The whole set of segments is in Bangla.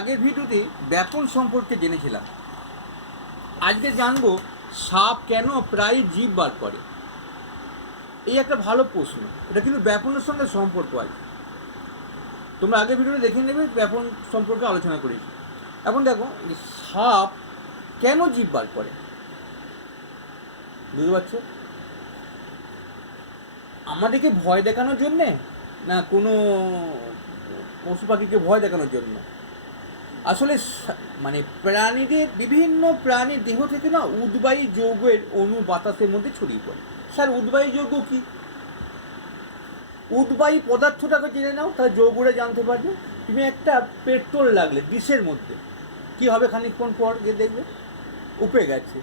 আগের ভিডিওতে ব্যাপন সম্পর্কে জেনেছিলাম। আজকে জানব সাপ কেন প্রায় জীব বার করে? এই একটা ভালো প্রশ্ন, এটা কিন্তু ব্যাপনের সঙ্গে সম্পর্ক আছে। তোমরা আগের ভিডিওতে দেখে নেবে ব্যাপন সম্পর্কে আলোচনা করেছি। এখন দেখো সাপ কেন জীব বার করে? বুঝতে পারছ? আমাদেরকে ভয় দেখানোর জন্যে না কোনো পশু পাখিকে ভয় দেখানোর জন্য? আসলে মানে প্রাণীদের, বিভিন্ন প্রাণীর দেহ থেকে না উদ্বায়ী যৌগের অণু বাতাসের মধ্যে ছড়িয়ে পড়ে। স্যার, উদ্বায়ী যৌগ কি? উদ্বায়ী পদার্থটাকে জেনে নাও, তাহলে যৌগটা জানতে পারবে। তুমি একটা পেট্রোল লাগলে ডিশের মধ্যে। কি হবে খানিকক্ষণ পর গিয়ে দেখবে? উপে গেছে।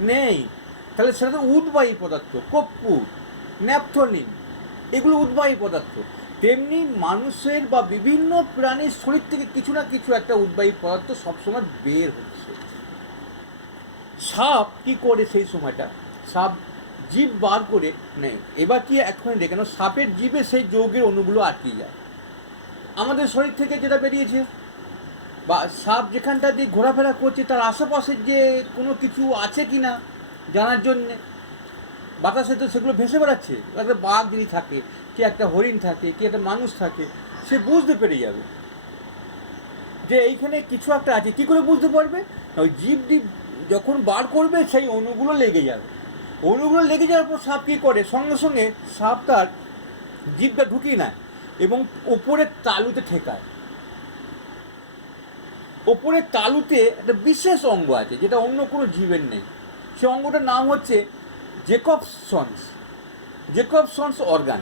নেই। তাহলে সেটা তো উদ্বায়ী পদার্থ কর্পূর ন্যাপথলিন, এগুলো উদ্বায়ী পদার্থ। তেমনি মানুষের বা বিভিন্ন প্রাণীর শরীর থেকে কিছু না কিছু একটা উদ্বায়ী পদার্থ সবসময় বের হচ্ছে। সাপ কি করে সেই সময়টা? সাপ জীব বার করে নেয়। এবার কি এখন দেখে নাও, সাপের জীবে সেই যৌগের অণুগুলো আটকে যায়। আমাদের শরীর থেকে যেটা বেরিয়েছে বা সাপ যেখানটা দিয়ে ঘোরাফেরা করছে তার আশেপাশের যে কোনো কিছু আছে কি না জানার জন্যে বাতাসে তো সেগুলো ভেসে বেড়াচ্ছে। একটা বাঘ যদি থাকে, কি একটা হরিণ থাকে, কি একটা মানুষ থাকে, সে বুঝতে পেরে যাবে। যে এইখানে কিছু একটা আছে, কি করে বুঝতে পারবে? ওই জীবটি যখন বার করবে, সেই অণুগুলো লেগে যাবে। অণুগুলো লেগে যাওয়ার পর সাপ কী করে? সঙ্গে সঙ্গে সাপ তার জীবটা ঢুকিয়ে নেয় এবং ওপরের তালুতে ঠেকায়। ওপরের তালুতে একটা বিশেষ অঙ্গ আছে, যেটা অন্য কোনো জীবের নেই। সে অঙ্গটার নাম হচ্ছে জেকবসন্স জেকবসন্স অর্গান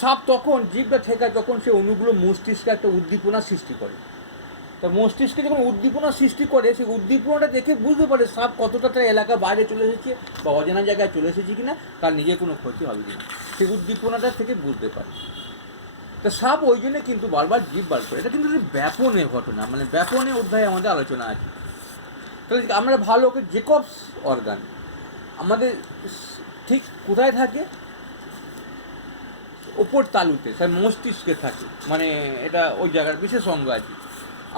সাপ তখন, জীবটা ঠেকায় তখন সে অণুগুলো মস্তিষ্কে একটা উদ্দীপনা সৃষ্টি করে। তা মস্তিষ্কে যখন উদ্দীপনা সৃষ্টি করে, সেই উদ্দীপনাটা দেখে বুঝতে পারে সাপ কতটা তার এলাকা বাইরে চলে এসেছে বা অজানা জায়গায় চলে এসেছে কি না তার নিজের কোনো ক্ষতি হবে কি না সেই উদ্দীপনাটা থেকে বুঝতে পারে। তা সাপ ওই জন্য কিন্তু বারবার জীব বার করে। এটা কিন্তু ব্যাপনের ঘটনা মানে ব্যাপনে অধ্যায়ে আমাদের আলোচনা আছে। তাহলে আমরা ভালো জেকবস অর্গান আমাদের ঠিক কোথায় থাকে? ওপর তালুতে, স্যার, মস্তিষ্কে থাকে। মানে এটা ওই জায়গার বিশেষ অঙ্গ আছে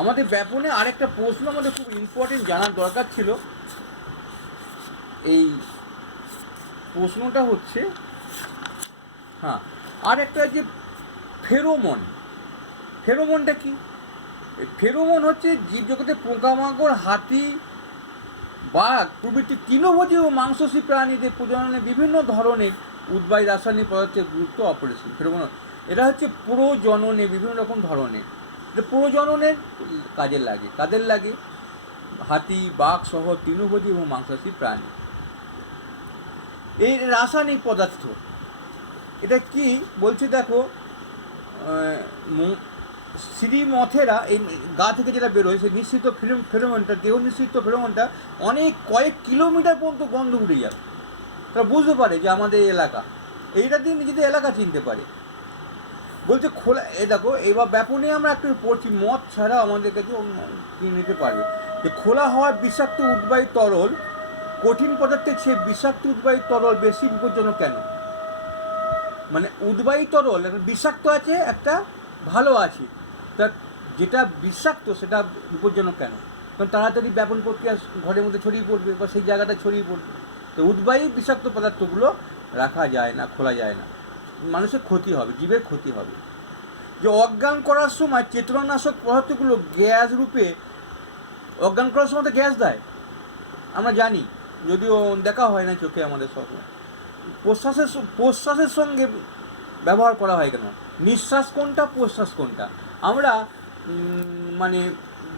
আমাদের ব্যাপনে আরেকটা প্রশ্ন আমাদের খুব ইম্পর্টেন্ট জানার দরকার ছিল। এই প্রশ্নটা হচ্ছে হ্যাঁ আর একটা যে ফেরোমন, ফেরোমনটা কি? ফেরোমন হচ্ছে জীবজগতে পোকামাকড়, হাতি বাঘ প্রভৃতি তৃণভোজী ও মাংসসী প্রাণীদের প্রজননে বিভিন্ন ধরনের উদ্বায়ী রাসায়নিক পদার্থের গুরুত্ব অপরিসীম। ফেরোমন এটা হচ্ছে প্রজননে বিভিন্ন রকম ধরনের। প্রজননের কাজে লাগে, কাদের লাগে? হাতি, বাঘ সহ তৃণভোজী এবং মাংসাশী প্রাণী। এই রাসায়নিক পদার্থ, এটা কি? বলছে দেখো আহ, ম- শ্রীমথেরা এই গা থেকে যেটা বেরোয় সেই নিশ্চিত ফেরো- ফেরোমনটা দেহ নিশ্চিত ফেরোমনটা অনেক কয়েক কিলোমিটার পর্যন্ত গন্ধ উড়ে যাবে। তারা বুঝতে পারে যে আমাদের এলাকা। এইটা দিয়ে নিজেদের এলাকা চিনতে পারে। বলছে খোলা এ দেখো এবার ব্যাপনে আমরা একটু পড়ছি মদ ছাড়া আমাদের কাছে কিনে নিতে পারবে? যে খোলা হওয়ার বিষাক্ত উদ্বায়ী তরল কঠিন পদার্থের চেয়ে বিষাক্ত উদ্বায়ী তরল বেশি বিপজ্জনক কেন? মানে উদ্বায়ী তরল একটা বিষাক্ত আছে একটা ভালো আছে। তা যেটা বিষাক্ত সেটা বিপজ্জনক কেন? কারণ তাড়াতাড়ি ব্যাপন প্রক্রিয়া ঘরের মধ্যে ছড়িয়ে পড়বে বা সেই জায়গাটা ছড়িয়ে পড়বে। তো উদ্বায়ী বিষাক্ত পদার্থগুলো রাখা যায় না, খোলা যায় না। মানুষের ক্ষতি হবে, জীবের ক্ষতি হবে। যে অজ্ঞান করার সময় চেতনানাশক পদার্থগুলো গ্যাস রূপে, অজ্ঞান করার সময় তো গ্যাস দেয়। আমরা জানি, যদিও দেখা হয় না চোখে আমাদের সবসময়। প্রশ্বাসের প্রশ্বাসের সঙ্গে ব্যবহার করা হয় কেন? নিঃশ্বাস কোনটা প্রশ্বাস কোনটা আমরা মানে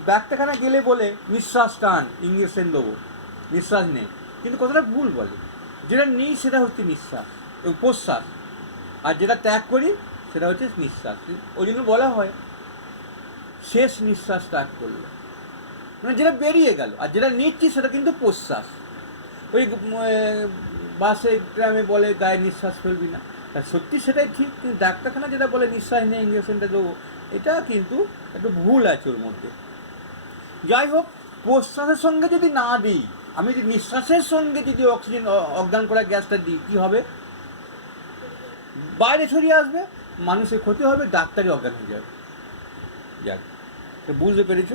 ডাক্তারখানা গেলে বলে, নিঃশ্বাস টান, ইঞ্জেকশন দেবো। নিঃশ্বাস নেই। কিন্তু কথাটা ভুল বলে। যেটা নিই সেটা হচ্ছে নিঃশ্বাস প্রশ্বাস আর যেটা ত্যাগ করি, সেটা হচ্ছে নিঃশ্বাস। ওই জন্য বলা হয়, শেষ নিঃশ্বাস ত্যাগ করল। মানে যেটা বেরিয়ে গেল, আর যেটা নিচ্ছি সেটা কিন্তু প্রশ্বাস ওই বাসে গ্রামে বলে, গায়ে নিঃশ্বাস ফেলবি না। তা সত্যি সেটাই ঠিক, কিন্তু ডাক্তারখানা যেটা বলে নিঃশ্বাস নিয়ে ইঞ্জেকশনটা দেবো, এটা কিন্তু একটু ভুল আছে ওর মধ্যে। যাই হোক, প্রশ্বাসের সঙ্গে যদি না দিই, আমি যদি নিঃশ্বাসের সঙ্গে যদি অক্সিজেন অজ্ঞান করা গ্যাসটা দিই, কী হবে? বাইরে ছড়িয়ে আসবে, মানুষের ক্ষতি হবে, ডাক্তারই অজ্ঞান হয়ে যাবে। যাক বুঝতে পেরেছ?